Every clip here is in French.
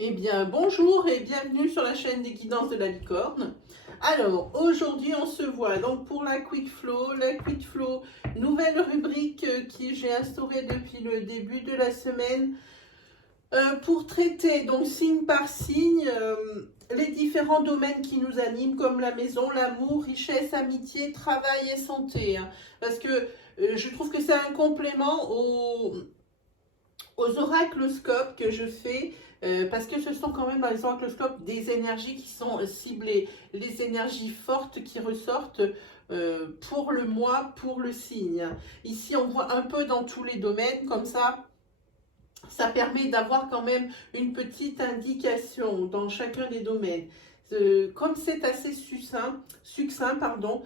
Eh bien, bonjour et bienvenue sur la chaîne des guidances de la licorne. Alors, aujourd'hui, on se voit donc pour la Quick Flow. La Quick Flow, nouvelle rubrique que j'ai instaurée depuis le début de la semaine pour traiter, donc signe par signe, les différents domaines qui nous animent, comme la maison, l'amour, richesse, amitié, travail et santé. Parce que je trouve que c'est un complément aux oracloscopes que je fais, parce que ce sont quand même dans les oracloscopes des énergies qui sont ciblées, les énergies fortes qui ressortent pour le mois, pour le signe. Ici, on voit un peu dans tous les domaines, comme ça permet d'avoir quand même une petite indication dans chacun des domaines. Comme c'est assez succinct, pardon,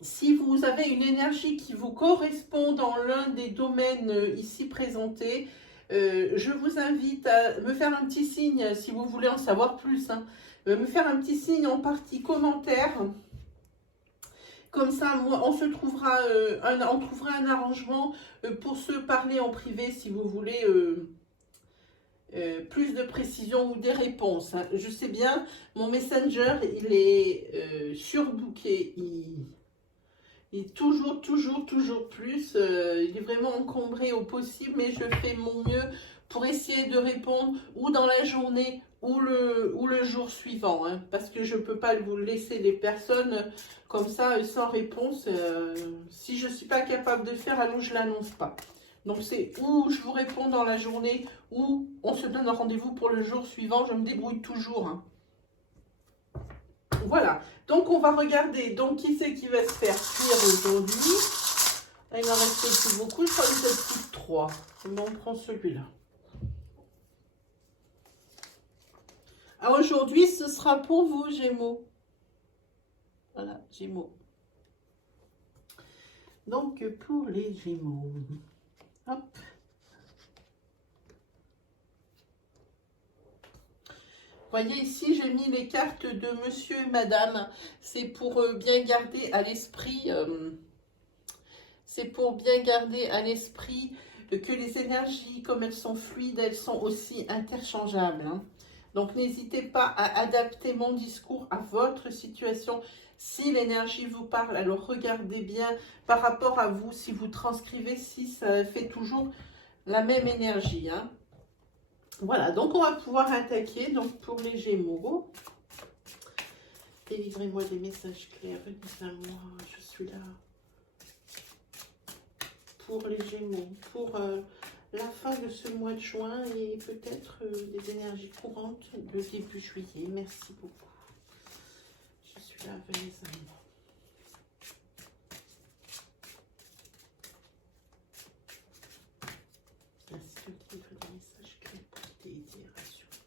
si vous avez une énergie qui vous correspond dans l'un des domaines ici présentés, je vous invite à me faire un petit signe si vous voulez en savoir plus. Me faire un petit signe en partie commentaire. Comme ça, moi, on trouvera un arrangement pour se parler en privé si vous voulez plus de précision ou des réponses. Je sais bien, mon Messenger, il est surbooké. Il est toujours plus. Il est vraiment encombré au possible, mais je fais mon mieux pour essayer de répondre ou dans la journée ou le jour suivant. Parce que je ne peux pas vous laisser les personnes comme ça sans réponse. Si je ne suis pas capable de faire, alors je ne l'annonce pas. Donc c'est ou je vous réponds dans la journée ou on se donne un rendez-vous pour le jour suivant. Je me débrouille toujours. Voilà, donc on va regarder donc qui c'est qui va se faire cuire aujourd'hui. Il n'en reste plus beaucoup, je crois que peut-être plus que 3. Bon, on prend celui-là. Alors aujourd'hui, ce sera pour vous, Gémeaux. Voilà, Gémeaux. Donc pour les Gémeaux. Hop. Voyez ici, j'ai mis les cartes de monsieur et madame. C'est pour bien garder à l'esprit... que les énergies, comme elles sont fluides, elles sont aussi interchangeables. Donc n'hésitez pas à adapter mon discours à votre situation. Si l'énergie vous parle, alors regardez bien par rapport à vous, si vous transcrivez, si ça fait toujours la même énergie. Voilà, donc on va pouvoir attaquer donc pour les Gémeaux. Délivrez-moi des messages clairs, venez-moi, je suis là. Pour les Gémeaux, pour la fin de ce mois de juin et peut-être des énergies courantes de début juillet. Merci beaucoup. Je suis là, venez à moi. Merci de délivrer des messages clairs pour t'aider et rassurer.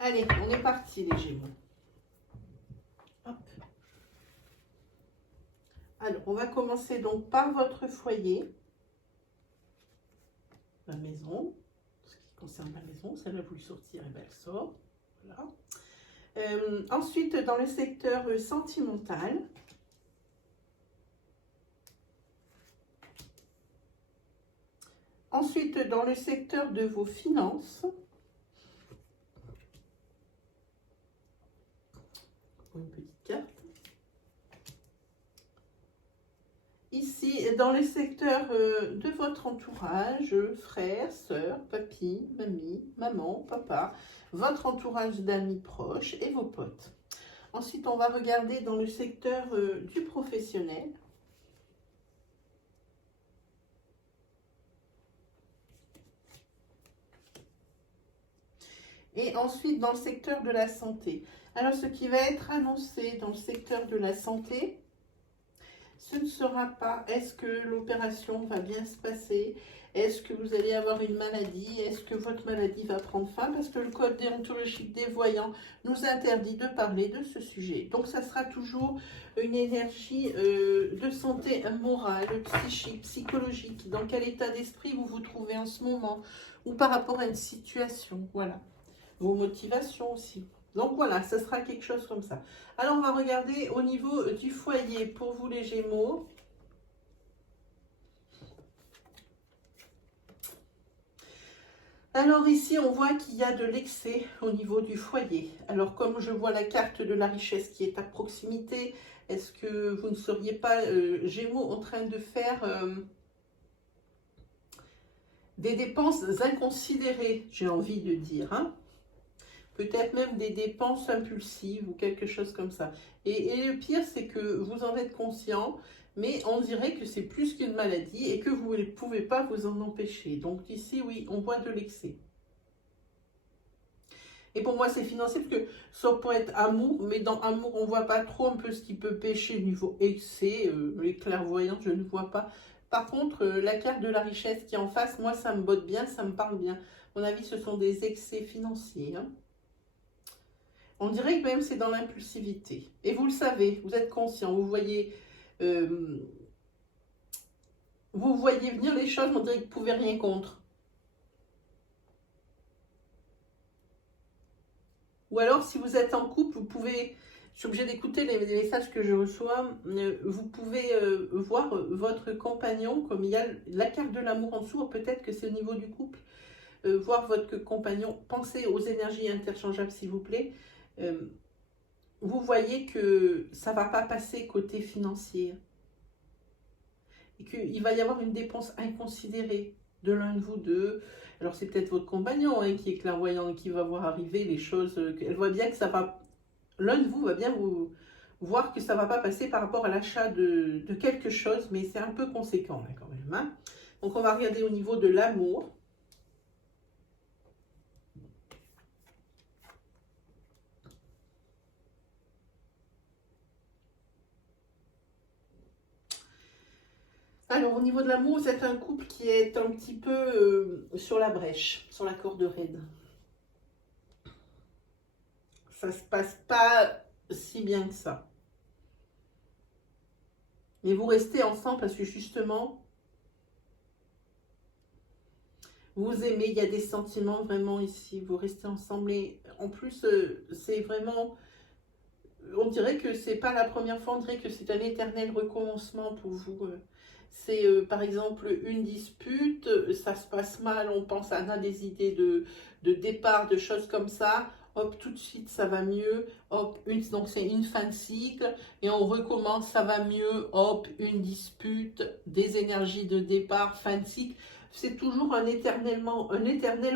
Allez, on est parti les Gémeaux. Hop. Alors, on va commencer donc par votre foyer. La maison, ce qui concerne la maison, celle-là voulu sortir, et bien elle sort. Voilà. Ensuite, dans le secteur sentimental, ensuite dans le secteur de vos finances, une petite carte. Ici, dans le secteur de votre entourage, frères, sœurs, papy, mamie, maman, papa, votre entourage d'amis proches et vos potes. Ensuite, on va regarder dans le secteur du professionnel. Et ensuite, dans le secteur de la santé. Alors, ce qui va être annoncé dans le secteur de la santé, ce ne sera pas est-ce que l'opération va bien se passer, est-ce que vous allez avoir une maladie, est-ce que votre maladie va prendre fin, parce que le code déontologique des voyants nous interdit de parler de ce sujet. Donc ça sera toujours une énergie de santé morale, psychique, psychologique, dans quel état d'esprit vous vous trouvez en ce moment, ou par rapport à une situation, voilà. Vos motivations aussi. Donc voilà, ça sera quelque chose comme ça. Alors on va regarder au niveau du foyer pour vous les Gémeaux. Alors ici, on voit qu'il y a de l'excès au niveau du foyer. Alors comme je vois la carte de la richesse qui est à proximité, est-ce que vous ne seriez pas, Gémeaux, en train de faire des dépenses inconsidérées, j'ai envie de dire, hein? Peut-être même des dépenses impulsives ou quelque chose comme ça. Et le pire, c'est que vous en êtes conscient, mais on dirait que c'est plus qu'une maladie et que vous ne pouvez pas vous en empêcher. Donc ici, oui, on voit de l'excès. Et pour moi, c'est financier parce que ça peut être amour, mais dans amour, on ne voit pas trop un peu ce qui peut pêcher au niveau excès. Les clairvoyants, je ne vois pas. Par contre, la carte de la richesse qui est en face, moi, ça me botte bien, ça me parle bien. À mon avis, ce sont des excès financiers, hein. On dirait que même c'est dans l'impulsivité. Et vous le savez, vous êtes conscient, euh, vous voyez venir les choses, on dirait que vous ne pouvez rien contre. Ou alors, si vous êtes en couple, vous pouvez, je suis obligée d'écouter les messages que je reçois, vous pouvez voir votre compagnon, comme il y a la carte de l'amour en dessous, peut-être que c'est au niveau du couple, voir votre compagnon, pensez aux énergies interchangeables s'il vous plaît, vous voyez que ça ne va pas passer côté financier, et qu'il va y avoir une dépense inconsidérée de l'un de vous deux. Alors c'est peut-être votre compagnon hein, qui est clairvoyant, qui va voir arriver les choses, elle voit bien que ça va, l'un de vous va bien vous voir que ça ne va pas passer par rapport à l'achat de quelque chose, mais c'est un peu conséquent là, quand même. Hein. Donc on va regarder au niveau de l'amour. Alors au niveau de l'amour, vous êtes un couple qui est un petit peu sur la brèche, sur la corde raide. Ça se passe pas si bien que ça. Mais vous restez ensemble parce que justement, vous aimez, il y a des sentiments vraiment ici, vous restez ensemble. Et en plus, c'est vraiment, on dirait que c'est pas la première fois, on dirait que c'est un éternel recommencement pour vous. C'est par exemple une dispute, ça se passe mal, on pense à des idées de départ, de choses comme ça. Hop, tout de suite ça va mieux. Hop, donc c'est une fin de cycle et on recommence, ça va mieux. Hop, une dispute, des énergies de départ, fin de cycle. C'est toujours un éternel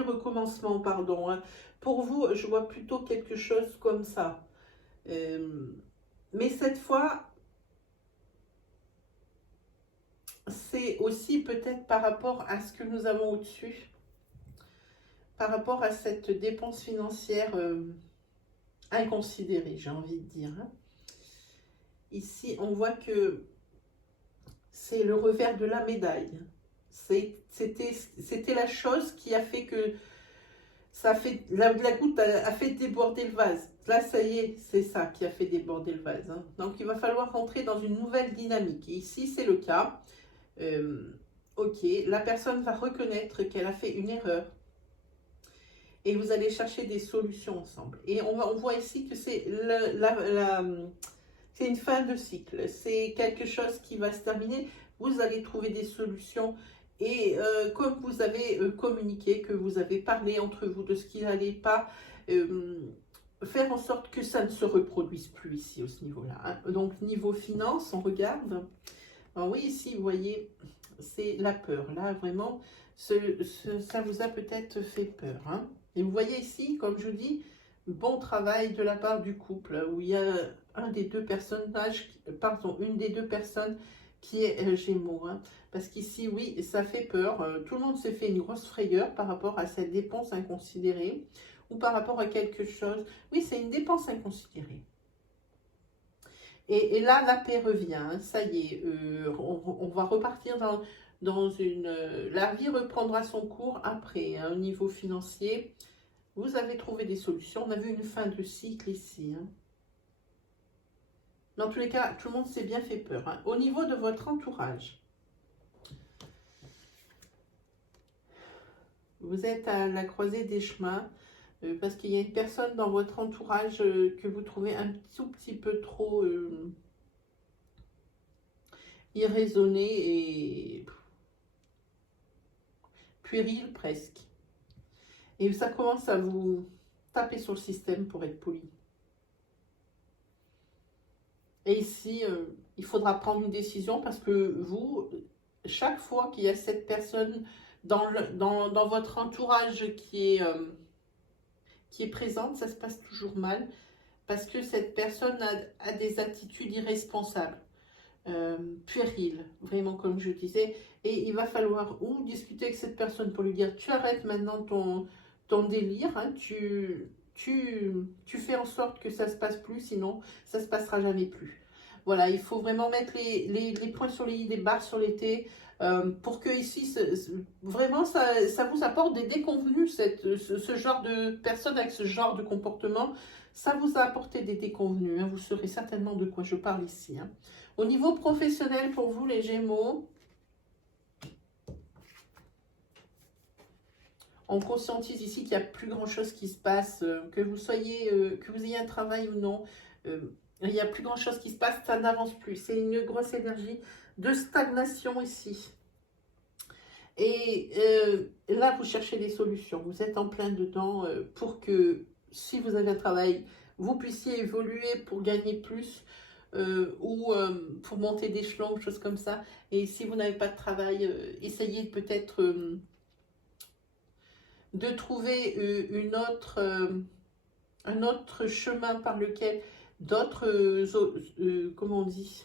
recommencement, pardon. Hein. Pour vous, je vois plutôt quelque chose comme ça. Mais cette fois, c'est aussi peut-être par rapport à ce que nous avons au-dessus, par rapport à cette dépense financière inconsidérée, j'ai envie de dire. Hein. Ici, on voit que c'est le revers de la médaille. C'était la chose qui a fait que ça fait, la goutte a fait déborder le vase. Là, ça y est, c'est ça qui a fait déborder le vase. Hein. Donc, il va falloir rentrer dans une nouvelle dynamique. Et ici, c'est le cas. Ok, la personne va reconnaître qu'elle a fait une erreur. Et vous allez chercher des solutions ensemble. Et on voit ici que c'est c'est une fin de cycle. C'est quelque chose qui va se terminer. Vous allez trouver des solutions. Et comme vous avez communiqué, que vous avez parlé entre vous de ce qui n'allait pas, faire en sorte que ça ne se reproduise plus ici, au ce niveau-là. Hein. Donc, niveau finance, on regarde. Alors oui, ici, vous voyez, c'est la peur. Là, vraiment, ça vous a peut-être fait peur. Hein. Et vous voyez ici, comme je dis, bon travail de la part du couple, où il y a une des deux personnes qui est Gémeaux. Hein. Parce qu'ici, oui, ça fait peur. Tout le monde s'est fait une grosse frayeur par rapport à cette dépense inconsidérée ou par rapport à quelque chose. Oui, c'est une dépense inconsidérée. Et là, la paix revient. Hein. Ça y est, on va repartir dans une... la vie reprendra son cours après, hein, au niveau financier. Vous avez trouvé des solutions. On a vu une fin de cycle ici. Hein. Dans tous les cas, tout le monde s'est bien fait peur. Hein. Au niveau de votre entourage, vous êtes à la croisée des chemins parce qu'il y a une personne dans votre entourage que vous trouvez un tout petit peu trop irraisonnée et puérile presque. Et ça commence à vous taper sur le système pour être poli. Et ici, il faudra prendre une décision parce que vous, chaque fois qu'il y a cette personne dans votre entourage qui est présente, ça se passe toujours mal parce que cette personne a des attitudes irresponsables, puériles, vraiment comme je disais. Et il va falloir ou discuter avec cette personne pour lui dire tu arrêtes maintenant ton délire, hein, tu fais en sorte que ça ne se passe plus, sinon ça ne se passera jamais plus. Voilà, il faut vraiment mettre les points sur les i, les barres sur les t, pour que ici, vraiment, ça vous apporte des déconvenus, ce genre de personne avec ce genre de comportement, ça vous a apporté des déconvenus, hein, vous saurez certainement de quoi je parle ici. Hein. Au niveau professionnel, pour vous les Gémeaux, on conscientise ici qu'il n'y a plus grand chose qui se passe, que vous ayez un travail ou non, il n'y a plus grand chose qui se passe, ça n'avance plus. C'est une grosse énergie de stagnation ici. Et là, vous cherchez des solutions. Vous êtes en plein dedans pour que, si vous avez un travail, vous puissiez évoluer pour gagner plus ou pour monter d'échelon, choses comme ça. Et si vous n'avez pas de travail, essayez peut-être de trouver un autre chemin par lequel d'autres, comment on dit,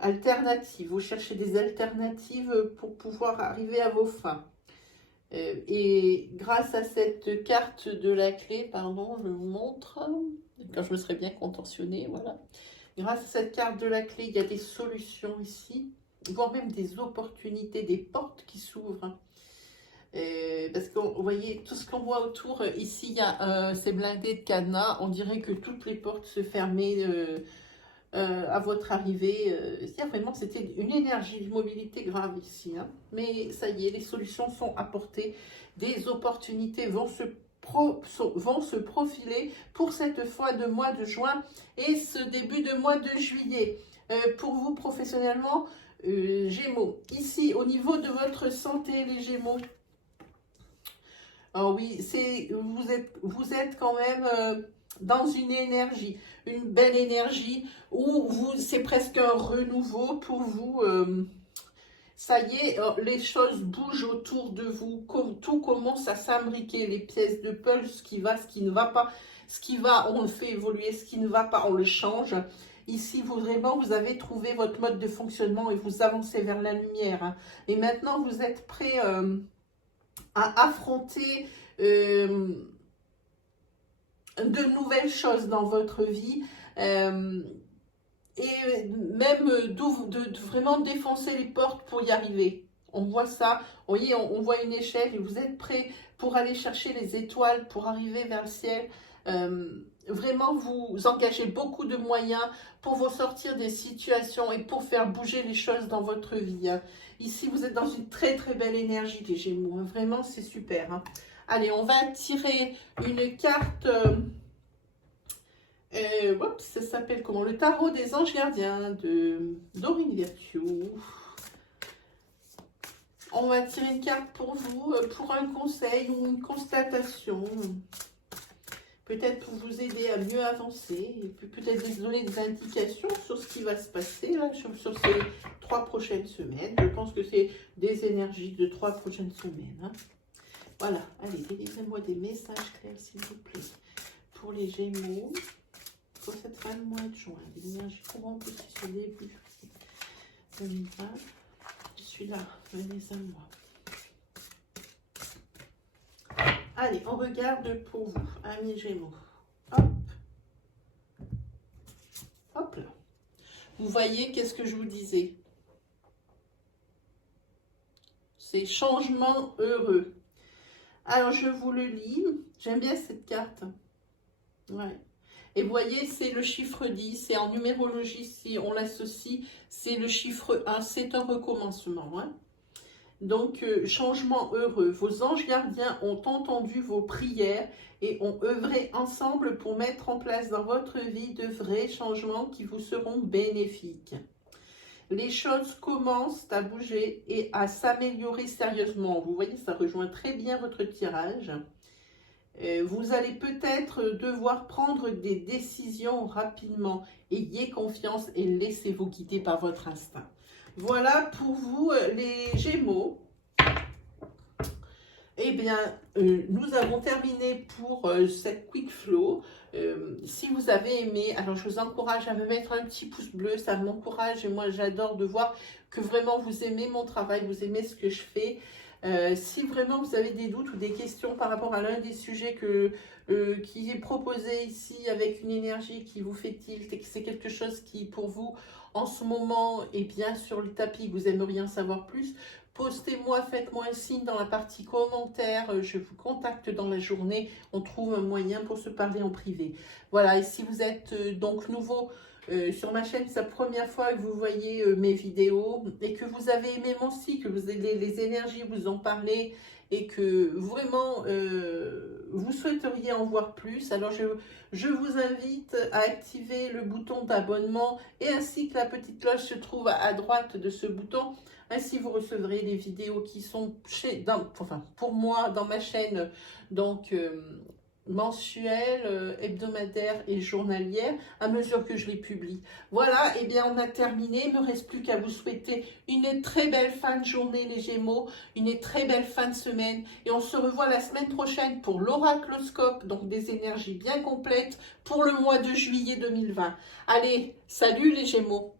alternatives. Vous cherchez des alternatives pour pouvoir arriver à vos fins. Et grâce à cette carte de la clé, pardon, je vous montre, quand je me serais bien contorsionnée, voilà. Grâce à cette carte de la clé, il y a des solutions ici, voire même des opportunités, des portes qui s'ouvrent. Parce que vous voyez, tout ce qu'on voit autour, ici, c'est blindé de cadenas. On dirait que toutes les portes se fermaient à votre arrivée. Vraiment, c'était une énergie de mobilité grave ici. Hein. Mais ça y est, les solutions sont apportées. Des opportunités vont se profiler pour cette fois de mois de juin et ce début de mois de juillet. Pour vous, professionnellement, Gémeaux. Ici, au niveau de votre santé, les Gémeaux, oh oui, vous êtes quand même dans une belle énergie, où c'est presque un renouveau pour vous. Ça y est, les choses bougent autour de vous, tout commence à s'imbriquer, les pièces de puzzle, ce qui va, ce qui ne va pas, ce qui va, on le fait évoluer, ce qui ne va pas, on le change. Ici, vous avez trouvé votre mode de fonctionnement et vous avancez vers la lumière. Hein. Et maintenant, vous êtes prêt à affronter de nouvelles choses dans votre vie et même de vraiment défoncer les portes pour y arriver. On voit ça, vous voyez, on voit une échelle et vous êtes prêts pour aller chercher les étoiles, pour arriver vers le ciel. Vraiment, vous engagez beaucoup de moyens pour vous sortir des situations et pour faire bouger les choses dans votre vie. Hein. Ici, vous êtes dans une très très belle énergie, les Gémeaux. Hein. Vraiment, c'est super. Hein. Allez, on va tirer une carte. Ça s'appelle comment? Le tarot des anges gardiens de Dorine Virtue. On va tirer une carte pour vous, pour un conseil ou une constatation. Peut-être pour vous aider à mieux avancer. Et puis peut-être vous donner des indications sur ce qui va se passer là, sur ces 3 prochaines semaines. Je pense que c'est des énergies de 3 prochaines semaines. Hein. Voilà, allez, délivrez-moi des messages clairs, s'il vous plaît. Pour les Gémeaux, pour cette fin de mois de juin, des énergies courantes aussi sur le début 2020. Je suis là, venez à moi. Allez, on regarde pour vous, amis Gémeaux. Hop. Hop là. Vous voyez, qu'est-ce que je vous disais? C'est changement heureux. Alors, je vous le lis. J'aime bien cette carte. Ouais. Et vous voyez, c'est le chiffre 10. C'est en numérologie, si on l'associe, c'est le chiffre 1. C'est un recommencement. Hein. Donc, changement heureux. Vos anges gardiens ont entendu vos prières et ont œuvré ensemble pour mettre en place dans votre vie de vrais changements qui vous seront bénéfiques. les choses commencent à bouger et à s'améliorer sérieusement. Vous voyez, ça rejoint très bien votre tirage. Vous allez peut-être devoir prendre des décisions rapidement. Ayez confiance et laissez-vous guider par votre instinct. Voilà pour vous les Gémeaux. Eh bien, nous avons terminé pour cette Quick Flow. Si vous avez aimé, alors je vous encourage à me mettre un petit pouce bleu, ça m'encourage et moi j'adore de voir que vraiment vous aimez mon travail, vous aimez ce que je fais. Si vraiment vous avez des doutes ou des questions par rapport à l'un des sujets qui est proposé ici avec une énergie qui vous fait tilt et que c'est quelque chose qui pour vous en ce moment est bien sur le tapis, vous aimeriez en savoir plus, postez-moi, faites-moi un signe dans la partie commentaires, je vous contacte dans la journée, on trouve un moyen pour se parler en privé. Voilà, et si vous êtes donc nouveau sur ma chaîne, c'est la première fois que vous voyez mes vidéos et que vous avez aimé mon site, que vous avez les énergies vous en parlez et que vraiment vous souhaiteriez en voir plus, alors je vous invite à activer le bouton d'abonnement et ainsi que la petite cloche se trouve à droite de ce bouton. Ainsi, vous recevrez des vidéos qui sont pour moi dans ma chaîne, donc mensuelle, hebdomadaire et journalière à mesure que je les publie. Voilà, et bien on a terminé. Il ne me reste plus qu'à vous souhaiter une très belle fin de journée les Gémeaux, une très belle fin de semaine et on se revoit la semaine prochaine pour l'oracloscope, donc des énergies bien complètes pour le mois de juillet 2020. Allez, salut les Gémeaux!